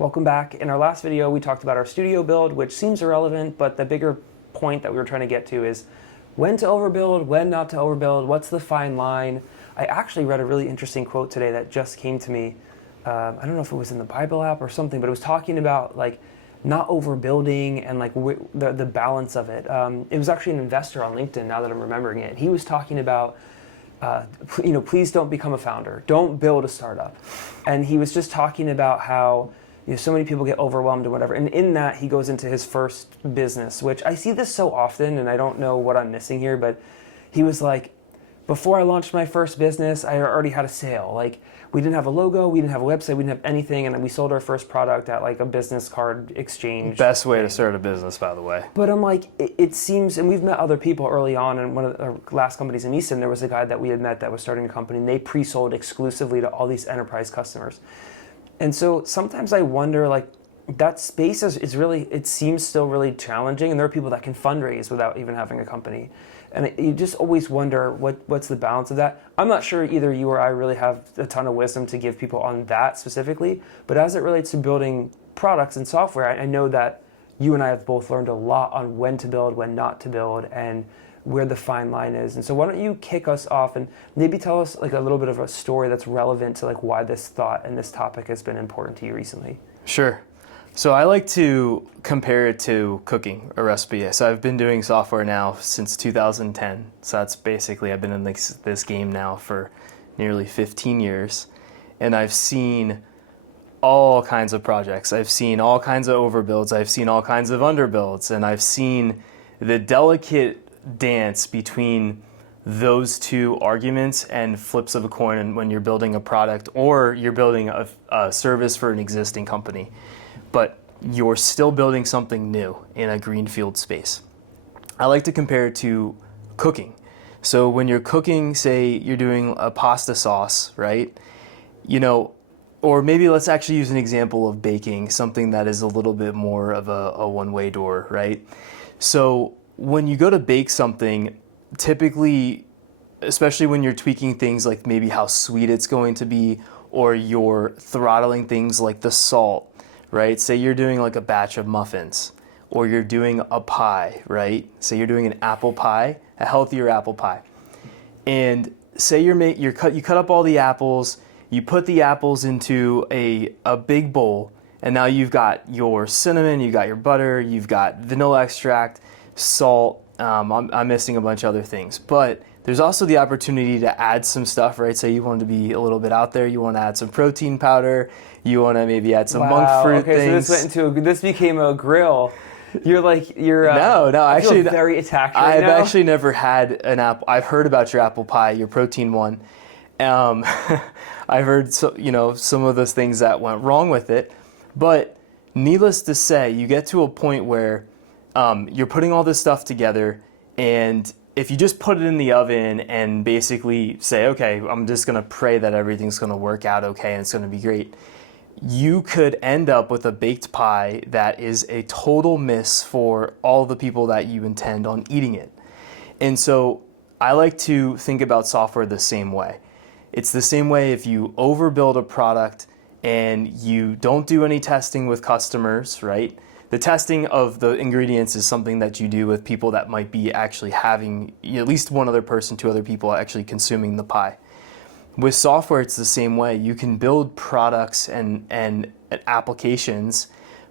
Welcome back. In our last video, we talked about our studio build, which seems irrelevant, but the bigger point that we were trying to get to is when to overbuild, when not to overbuild, what's the fine line. I actually read a really interesting quote today that just came to me. I don't know if it was in the Bible app or something, but it was talking about like not overbuilding and like the balance of it. It was actually an investor on LinkedIn, now that I'm remembering it. He was talking about please don't become a founder. Don't build a startup. And he was just talking about how so many people get overwhelmed and whatever. And in that, he goes into his first business, which I see this so often, and I don't know what I'm missing here, but he was like, before I launched my first business, I already had a sale. Like, we didn't have a logo, we didn't have a website, we didn't have anything, and we sold our first product at like a business card exchange. Best way to start a business, by the way. But I'm like, it seems, and we've met other people early on, and one of the last companies in Easton, there was a guy that we had met that was starting a company, and they pre-sold exclusively to all these enterprise customers. And so sometimes I wonder, like, that space is really, it seems still really challenging, and there are people that can fundraise without even having a company. And you just always wonder what's the balance of that. I'm not sure either you or I really have a ton of wisdom to give people on that specifically, but as it relates to building products and software, I know that you and I have both learned a lot on when to build, when not to build, and where the fine line is. And so why don't you kick us off and maybe tell us like a little bit of a story that's relevant to like why this thought and this topic has been important to you recently. Sure. So I like to compare it to cooking a recipe. So I've been doing software now since 2010. So that's basically, I've been in this game now for nearly 15 years. And I've seen all kinds of projects. I've seen all kinds of overbuilds. I've seen all kinds of underbuilds. And I've seen the delicate dance between those two arguments and flips of a coin when you're building a product or you're building a service for an existing company, but you're still building something new in a greenfield space. I like to compare it to cooking. So when you're cooking, say you're doing a pasta sauce, right? Or maybe let's actually use an example of baking, something that is a little bit more of a one-way door, right? So when you go to bake something, typically, especially when you're tweaking things like maybe how sweet it's going to be, or you're throttling things like the salt, right? Say you're doing like a batch of muffins, or you're doing a pie, right? Say you're doing an apple pie, a healthier apple pie. And say you cut up all the apples, you put the apples into a big bowl, and now you've got your cinnamon, you've got your butter, you've got vanilla extract, salt, I'm missing a bunch of other things. But there's also the opportunity to add some stuff, right? Say you want to be a little bit out there, you want to add some protein powder, you want to maybe add some monk fruit things. So this became a grill. You're no, actually very attacked right I've now. actually never had an apple. I've heard about your apple pie, your protein one. I've heard some of those things that went wrong with it, but needless to say, you get to a point where you're putting all this stuff together, and if you just put it in the oven and basically say, okay, I'm just going to pray that everything's going to work out okay and it's going to be great, you could end up with a baked pie that is a total miss for all the people that you intend on eating it. And so I like to think about software the same way. It's the same way if you overbuild a product and you don't do any testing with customers, right? The testing of the ingredients is something that you do with people that might be actually having at least one other person, two other people actually consuming the pie. With software, it's the same way. You can build products and applications,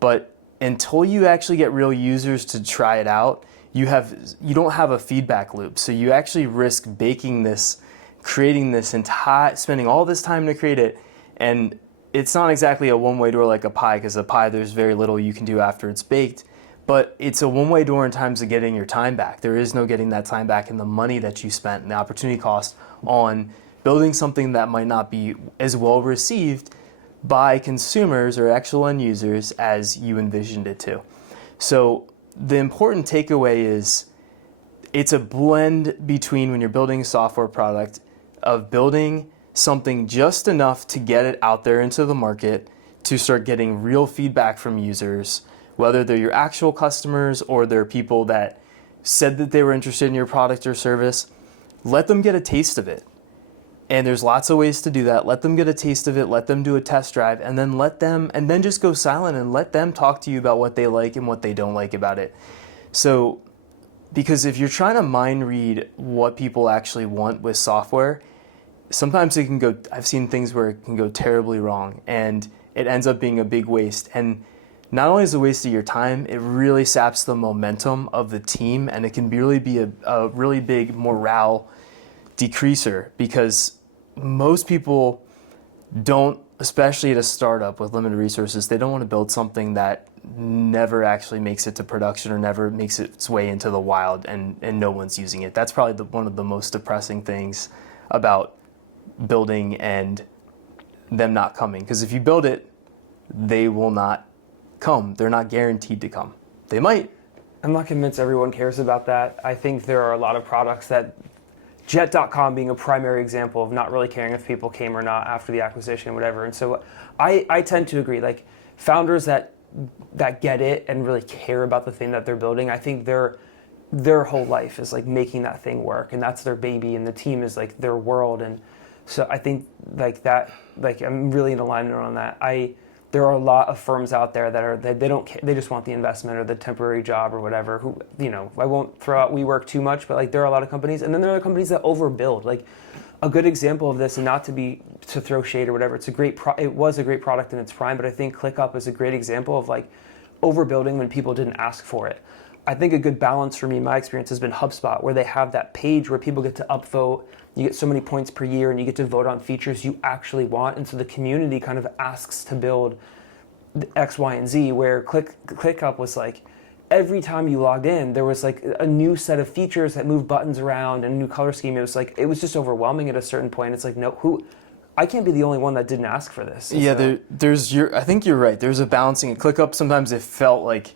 but until you actually get real users to try it out, you don't have a feedback loop. So you actually risk baking this, creating this spending all this time to create it, and it's not exactly a one-way door like a pie, because a pie there's very little you can do after it's baked, but it's a one-way door in terms of getting your time back. There is no getting that time back in the money that you spent and the opportunity cost on building something that might not be as well received by consumers or actual end users as you envisioned it to. So the important takeaway is it's a blend between, when you're building a software product, of building something just enough to get it out there into the market to start getting real feedback from users, whether they're your actual customers or they're people that said that they were interested in your product or service. Let them get a taste of it. And there's lots of ways to do that. Let them get a taste of it, let them do a test drive, and then just go silent and let them talk to you about what they like and what they don't like about it. So, because if you're trying to mind read what people actually want with software, sometimes it can go, I've seen things where it can go terribly wrong and it ends up being a big waste. And not only is it a waste of your time, it really saps the momentum of the team, and it can really be a really big morale decreaser, because most people don't, especially at a startup with limited resources, they don't want to build something that never actually makes it to production or never makes its way into the wild and no one's using it. That's probably one of the most depressing things about building and them not coming. Because if you build it, they will not come. They're not guaranteed to come. They might. I'm not convinced everyone cares about that. I think there are a lot of products that, Jet.com being a primary example of not really caring if people came or not after the acquisition or whatever. And so I tend to agree, like founders that get it and really care about the thing that they're building, I think their whole life is like making that thing work, and that's their baby, and the team is like their world. And so I think like that, like I'm really in alignment on that. There are a lot of firms out there that they don't care, they just want the investment or the temporary job or whatever. Who, you know, I won't throw out WeWork too much, but like there are a lot of companies, and then there are companies that overbuild. Like a good example of this, and not to throw shade or whatever, it was a great product in its prime, but I think ClickUp is a great example of like overbuilding when people didn't ask for it. I think a good balance for me, my experience has been HubSpot, where they have that page where people get to upvote. You get so many points per year, and you get to vote on features you actually want. And so the community kind of asks to build X, Y, and Z, where ClickUp was like, every time you logged in, there was like a new set of features that moved buttons around and a new color scheme. It was just overwhelming at a certain point. It's like, I can't be the only one that didn't ask for this. Yeah, so, I think you're right. There's a balancing. At ClickUp, sometimes it felt like,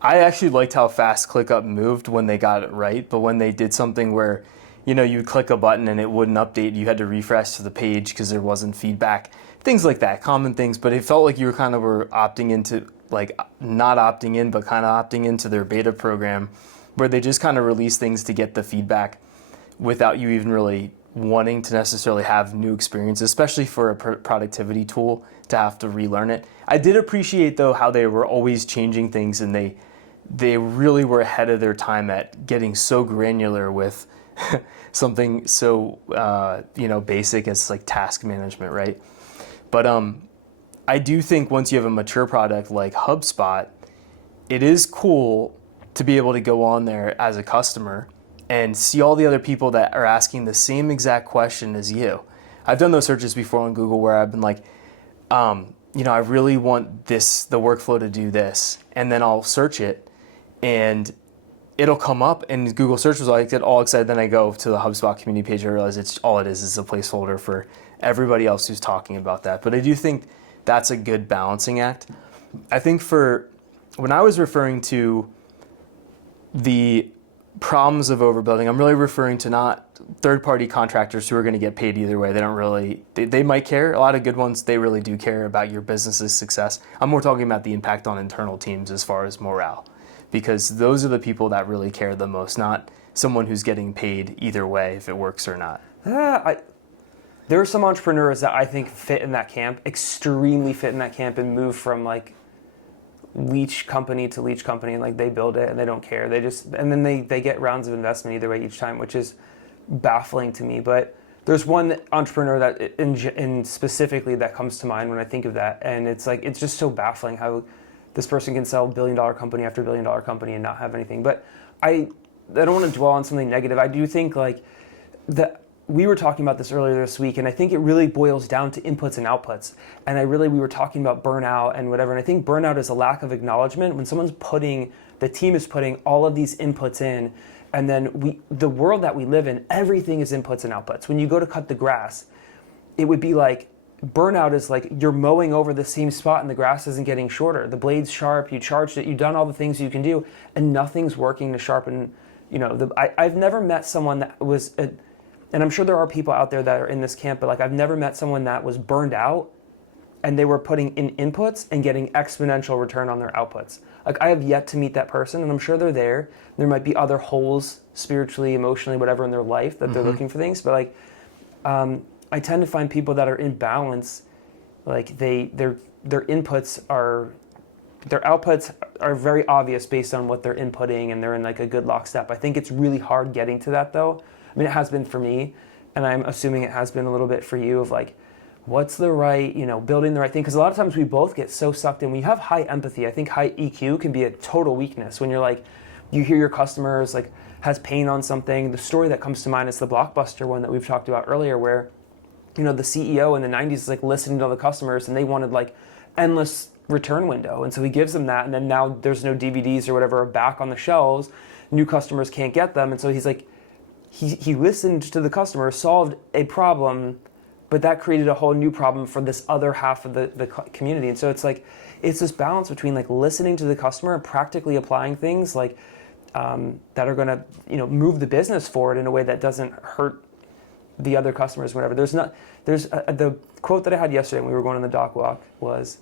I actually liked how fast ClickUp moved when they got it right, but when they did something where, you know, you'd click a button and it wouldn't update, you had to refresh to the page because there wasn't feedback, things like that, common things. But it felt like you were opting into, like, not opting in, but kind of opting into their beta program, where they just kind of release things to get the feedback without you even really wanting to necessarily have new experiences, especially for a productivity tool to have to relearn it. I did appreciate, though, how they were always changing things, and they really were ahead of their time at getting so granular with something so basic as like task management, right? But I do think once you have a mature product like HubSpot, it is cool to be able to go on there as a customer and see all the other people that are asking the same exact question as you. I've done those searches before on Google where I've been like, I really want the workflow to do this, and then I'll search it, and it'll come up, and Google search results, I get all excited. Then I go to the HubSpot community page, and I realize it's all it is a placeholder for everybody else who's talking about that. But I do think that's a good balancing act. I think when I was referring to the problems of overbuilding, I'm really referring to not third-party contractors who are going to get paid either way. They don't really, they might care. A lot of good ones, they really do care about your business's success. I'm more talking about the impact on internal teams as far as morale, because those are the people that really care the most, not someone who's getting paid either way if it works or not. There are some entrepreneurs that I think fit in that camp, extremely fit in that camp, and move from like leech company to leech company, and like they build it and they don't care. And then they get rounds of investment either way each time, which is baffling to me. But there's one entrepreneur that in specifically that comes to mind when I think of that, and it's like, it's just so baffling how this person can sell billion-dollar company after billion-dollar company and not have anything. But I don't want to dwell on something negative. I do think like we were talking about this earlier this week, and I think it really boils down to inputs and outputs. And we were talking about burnout and whatever, and I think burnout is a lack of acknowledgement when the team is putting all of these inputs in, and then the world that we live in, everything is inputs and outputs. When you go to cut the grass, it would be like, burnout is like you're mowing over the same spot and the grass isn't getting shorter. The blade's sharp, you charged it, you've done all the things you can do, and nothing's working to sharpen, I've never met someone that was, and I'm sure there are people out there that are in this camp, but like I've never met someone that was burned out and they were putting in inputs and getting exponential return on their outputs. Like I have yet to meet that person, and I'm sure they're there. There might be other holes spiritually, emotionally, whatever in their life that they're looking for things, but like, I tend to find people that are in balance, like their outputs are very obvious based on what they're inputting, and they're in like a good lockstep. I think it's really hard getting to that though. I mean, it has been for me, and I'm assuming it has been a little bit for you, of like, what's the right, building the right thing. Because a lot of times we both get so sucked in. When you have high empathy, I think high EQ can be a total weakness. When you're like, you hear your customers like has pain on something. The story that comes to mind is the Blockbuster one that we've talked about earlier, where, the CEO in the 90s is like listening to all the customers, and they wanted like endless return window. And so he gives them that, and then now there's no DVDs or whatever back on the shelves. New customers can't get them. And so he's like, he listened to the customer, solved a problem, but that created a whole new problem for this other half of the community. And so it's like, it's this balance between like listening to the customer and practically applying things like that are going to move the business forward in a way that doesn't hurt the other customers, whatever. The quote that I had yesterday when we were going on the dock walk was,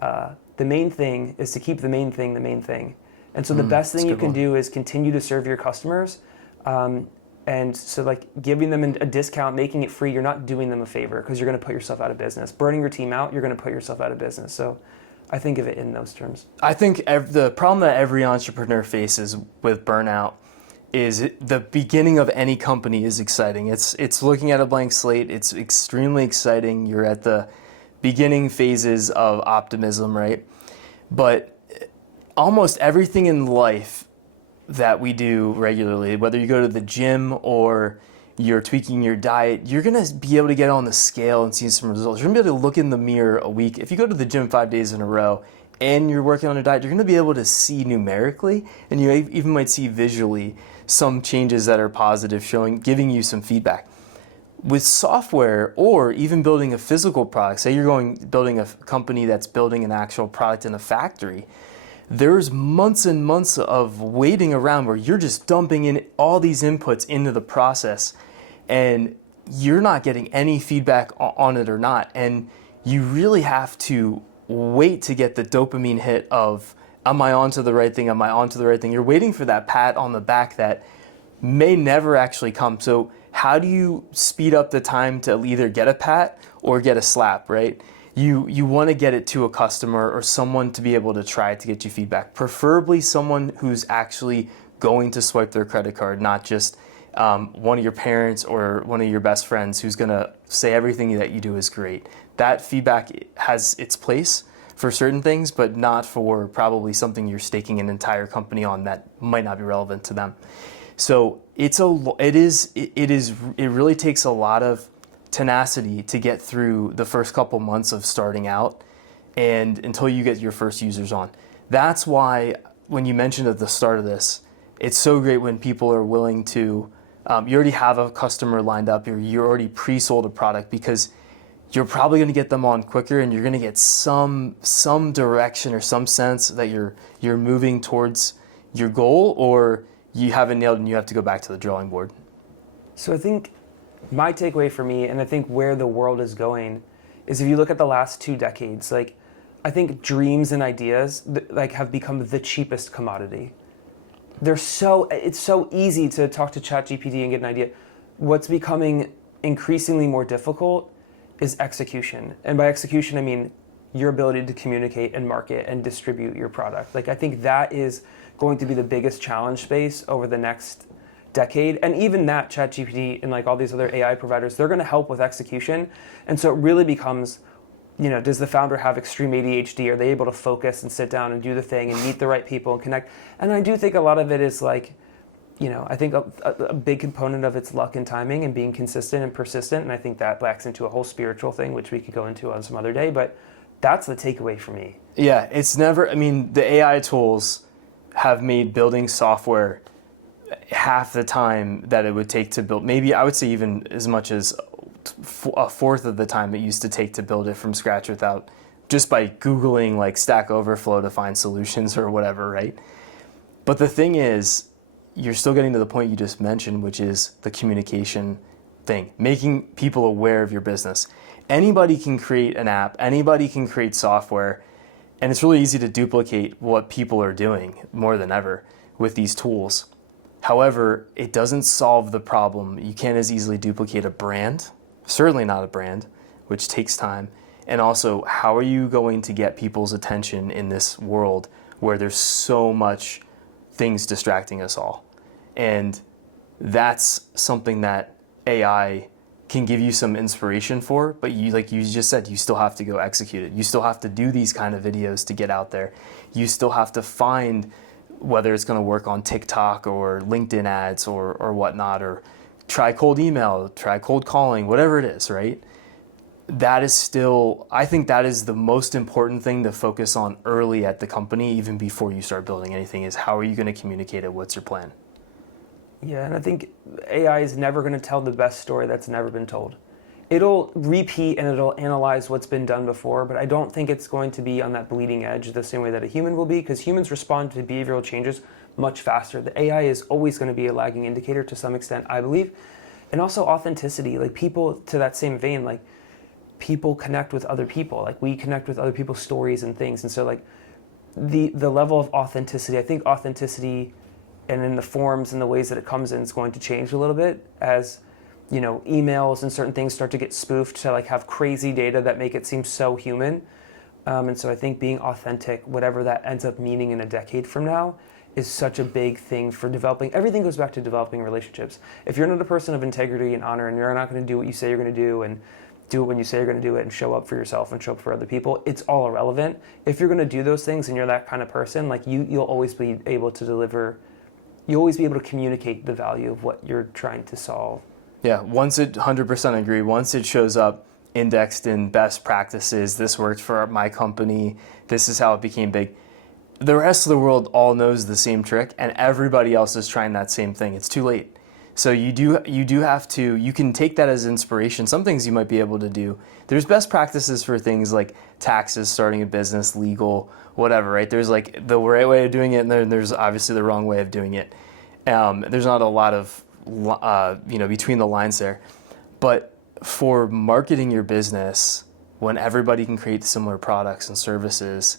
the main thing is to keep the main thing the main thing. And so the best thing you can do is continue to serve your customers. And so like giving them a discount, making it free, you're not doing them a favor, because you're going to put yourself out of business. Burning your team out, you're going to put yourself out of business. So I think of it in those terms. I think the problem that every entrepreneur faces with burnout is the beginning of any company is exciting. It's looking at a blank slate. It's extremely exciting. You're at the beginning phases of optimism, right? But almost everything in life that we do regularly, whether you go to the gym or you're tweaking your diet, you're going to be able to get on the scale and see some results. You're going to be able to look in the mirror a week. If you go to the gym 5 days in a row and you're working on a diet, you're going to be able to see numerically, and you even might see visually some changes that are positive, giving you some feedback. With software, or even building a physical product, say you're building a company that's building an actual product in a factory, there's months and months of waiting around where you're just dumping in all these inputs into the process, and you're not getting any feedback on it or not. And you really have to wait to get the dopamine hit of, am I onto the right thing? Am I onto the right thing? You're waiting for that pat on the back that may never actually come. So how do you speed up the time to either get a pat or get a slap, right? You want to get it to a customer or someone to be able to try to get you feedback, preferably someone who's actually going to swipe their credit card, not just one of your parents or one of your best friends who's going to say everything that you do is great. That feedback has its place for certain things, but not for probably something you're staking an entire company on that might not be relevant to them. So it really takes a lot of tenacity to get through the first couple months of starting out and until you get your first users on. That's why when you mentioned at the start of this, it's so great when people are willing to, you already have a customer lined up, you're already pre-sold a product, because you're probably going to get them on quicker, and you're going to get some direction or some sense that you're moving towards your goal, or you haven't nailed and you have to go back to the drawing board. So I think my takeaway for me, and I think where the world is going, is if you look at the last 2 decades, like I think dreams and ideas like have become the cheapest commodity. It's so easy to talk to ChatGPT and get an idea. What's becoming increasingly more difficult is execution. And by execution, I mean your ability to communicate and market and distribute your product. Like I think that is going to be the biggest challenge space over the next decade. And even that, ChatGPT and like all these other AI providers, they're going to help with execution. And so it really becomes, does the founder have extreme ADHD? Are they able to focus and sit down and do the thing and meet the right people and connect? And I do think a lot of it is like, I think a big component of it's luck and timing and being consistent and persistent. And I think that backs into a whole spiritual thing, which we could go into on some other day. But that's the takeaway for me. Yeah, the AI tools have made building software half the time that it would take to build. Maybe I would say even as much as a fourth of the time it used to take to build it from scratch just by Googling like Stack Overflow to find solutions or whatever, right? But the thing is, you're still getting to the point you just mentioned, which is the communication thing, making people aware of your business. Anybody can create an app, anybody can create software, and it's really easy to duplicate what people are doing more than ever with these tools. However, it doesn't solve the problem. You can't as easily duplicate a brand. certainly not a brand, which takes time. And also, how are you going to get people's attention in this world where there's so much things distracting us all? And that's something that AI can give you some inspiration for, but you, like you just said, you still have to go execute it. You still have to do these kind of videos to get out there. You still have to find whether it's going to work on TikTok or LinkedIn ads or whatnot, or try cold email, try cold calling, whatever it is, right? That is still, I think that is the most important thing to focus on early at the company, even before you start building anything, is how are you going to communicate it? What's your plan? Yeah, and I think AI is never going to tell the best story that's never been told. It'll repeat and it'll analyze what's been done before, but I don't think it's going to be on that bleeding edge the same way that a human will be, because humans respond to behavioral changes much faster. The AI is always going to be a lagging indicator to some extent, I believe. And also authenticity, like people, to that same vein, like people connect with other people. Like we connect with other people's stories and things. And so like the level of authenticity, I think authenticity and in the forms and the ways that it comes in is going to change a little bit as, you know, emails and certain things start to get spoofed to like have crazy data that make it seem so human. And so I think being authentic, whatever that ends up meaning in a decade from now, is such a big thing for developing. Everything goes back to developing relationships. If you're not a person of integrity and honor and you're not going to do what you say you're going to do and do it when you say you're going to do it and show up for yourself and show up for other people, it's all irrelevant. If you're going to do those things and you're that kind of person, like you'll always be able to deliver. You'll always be able to communicate the value of what you're trying to solve. Yeah, once it 100% agree. Once it shows up indexed in best practices, this worked for my company, this is how it became big. The rest of the world all knows the same trick, and everybody else is trying that same thing. It's too late. So you do have to, you can take that as inspiration. Some things you might be able to do. There's best practices for things like taxes, starting a business, legal, whatever, right? There's like the right way of doing it, and then there's obviously the wrong way of doing it. There's not a lot of, between the lines there. But for marketing your business, when everybody can create similar products and services,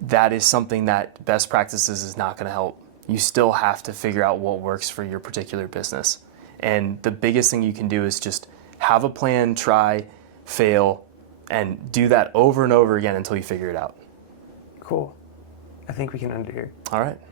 that is something that best practices is not going to help. You still have to figure out what works for your particular business. And the biggest thing you can do is just have a plan, try, fail, and do that over and over again until you figure it out. Cool. I think we can end it here. All right.